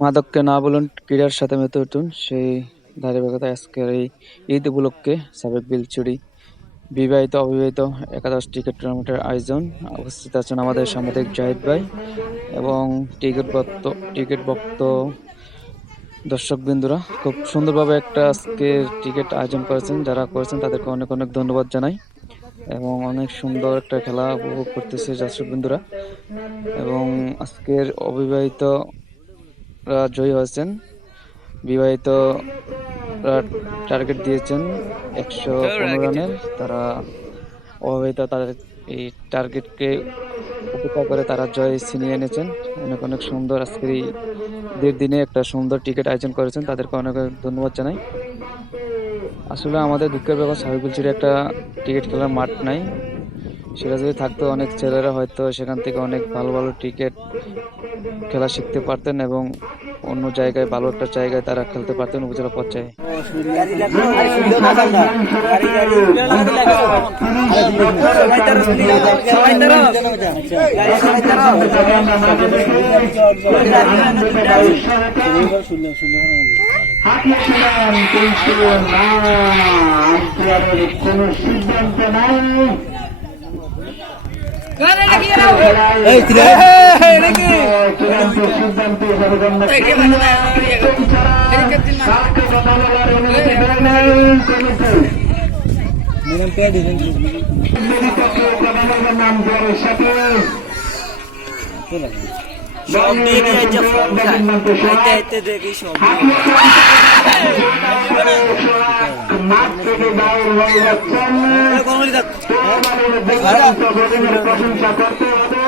মাদককে না বলুন, ক্রীড়ার সাথে মেতে উঠুন। সেই ধারাবাহিকতায় আজকের এই ঈদ উপলক্ষে সাবেক বিলচুরি বিবাহিত অবিবাহিত একাদশ টিকিট টুর্নামেন্টের আয়োজন। উপস্থিত আছেন আমাদের সাংবাদিক জাহিদ ভাই এবং টিকিট ভক্ত দর্শকবৃন্দরা। খুব সুন্দরভাবে একটা আজকের টিকিট আয়োজন করেছেন, যারা করেছেন তাদেরকে অনেক অনেক ধন্যবাদ জানাই এবং অনেক সুন্দর একটা খেলা উপভোগ করতেছে দর্শকবৃন্দরা। এবং আজকের অবিবাহিতরা জয়ী হয়েছেন, বিবাহিত টার্গেট দিয়েছেন 115 রানের। তারা অবিবাহিত তাদের এই টার্গেটকে উপেক্ষা করে তারা জয় ছিনিয়ে এনেছেন। অনেক অনেক সুন্দর আজকের এই ঈদের দিনে একটা সুন্দর টিকিট আয়োজন করেছেন, তাদেরকে অনেক অনেক ধন্যবাদ জানাই। আসলে আমাদের দুঃখের ব্যাপার, সাবেক বিলচির একটা টিকিট খেলার মাঠ নাই। সেটা যদি থাকতো, অনেক ছেলেরা হয়তো সেখান থেকে অনেক ভালো ভালো টিকিট খেলা শিখতে পারতেন এবং অন্য জায়গায় ভালো একটা জায়গায় তারা খেলতে পারতেন উপজেলা পর্যায়ে। সিদ্ধান্ত নাই। সব দিয়ে দিয়েছে ফোন খাইতে দেখি সব মাঠ থেকে বাইর হয়ে যাচ্ছেন। প্রশংসা করতে হবে।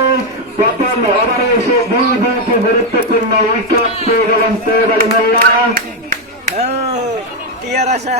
প্রথম ওভারে এসে দুই দুইটি গুরুত্বপূর্ণ উইকেট পেয়ে গেলেন সৈয়দ আলী মোল্লা। টিয়ার আশা